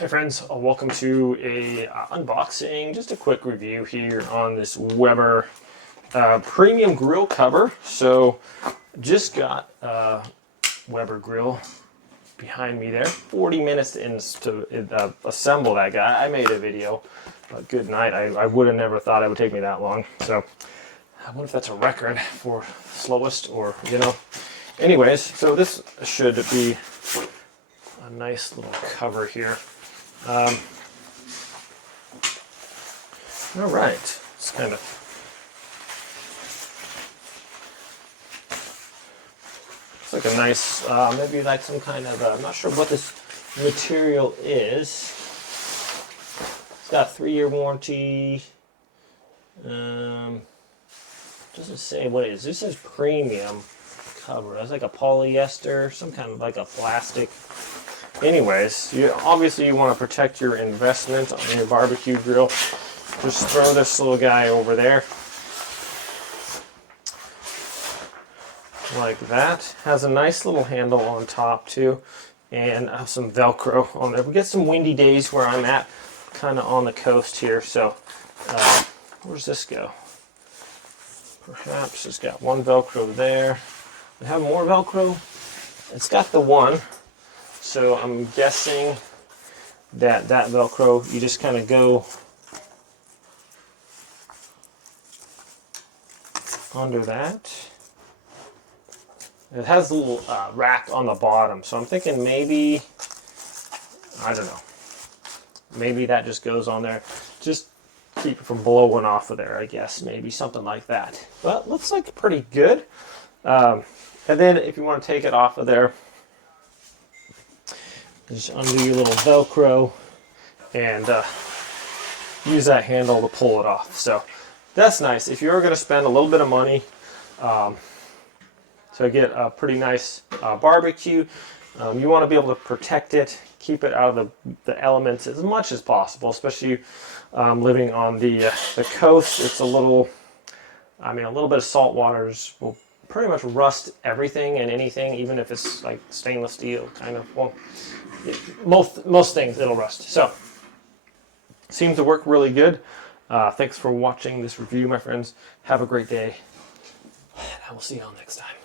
Hey friends, welcome to a unboxing, just a quick review here on this Weber premium grill cover. So just got Weber grill behind me there. 40 minutes to assemble that guy. I made a video, but good night. I would have never thought it would take me that long. So I wonder if that's a record for slowest, or anyways, so this should be a nice little cover here. All right, it's kind of looks like a nice, maybe like some kind of, I'm not sure what this material is. It's got 3-year warranty. Doesn't say what it is. This is premium cover. That's like a polyester, some kind of like a plastic. Anyways, obviously you want to protect your investment on your barbecue grill. Just throw this little guy over there. Like that. Has a nice little handle on top too. And some Velcro on there. We get some windy days where I'm at, kind of on the coast here. So, where's this go? Perhaps it's got one Velcro there. We have more Velcro. It's got the one. So I'm guessing that Velcro, you just kind of go under that. It has a little rack on the bottom, so I'm thinking maybe, I don't know, maybe that just goes on there. Just keep it from blowing off of there, I guess, maybe something like that. But looks like pretty good. And then if you want to take it off of there, just undo your little Velcro and use that handle to pull it off. So that's nice. If you're going to spend a little bit of money to get a pretty nice barbecue, you want to be able to protect it, keep it out of the elements as much as possible, especially living on the coast. It's a little bit of salt waters will pretty much rust everything and anything, even if it's like stainless steel kind of. Well, most things it'll rust. So seems to work really good. Thanks for watching this review, my friends. Have a great day, and I will see y'all next time.